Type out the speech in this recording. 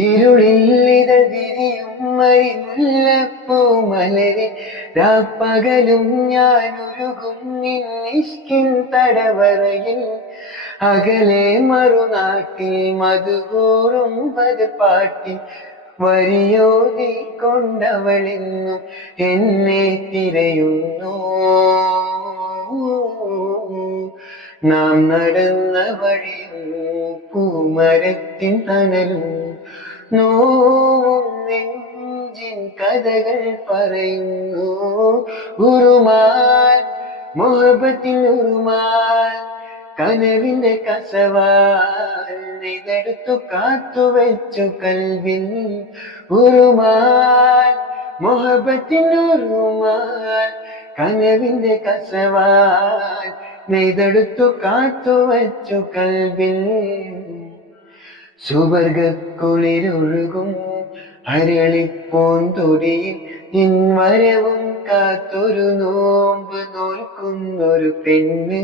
ഇരുളിൽ ഇതൾ വിരിയും മരിമുല്ലപ്പൂ മലരെ രാപ്പകലും ഞാൻ ഉരുകും നിന്നിഷ്കിൻ തടവറയിൽ അകലെ മറുനാട്ടിൽ മധുകൂറും പതിർപ്പാട്ടിൽ വരിയോതി കൊണ്ടവളെന്നും എന്നെ തിരയുന്നു. നാം നടന്ന വഴിയും പൂമരത്തിൻ തണലും നോവും നെഞ്ചിൻ കഥകൾ പറയുന്നു. ഉറുമാൽ മുഹബത്തിൻ ഉറുമാൽ കനവിന്റെ കസവാൽ നെയ്തെടുത്തു കാത്തുവെച്ചു കൽവിൽ. ഉറുമാൽ മുഹബത്തിൻ ഉറുമാൽ കനവിന്റെ കസവാൽ നെയ്തെടുത്തു കാത്തുവച്ചു കൽവിൽ. സുവർഗക്കുളിരൊഴുകും അരളിപ്പൂന്തൊടിയിൽ നിൻ വരവും കാത്തൊരു നോമ്പ് നോൽക്കുന്നൊരു പെണ്ണ്.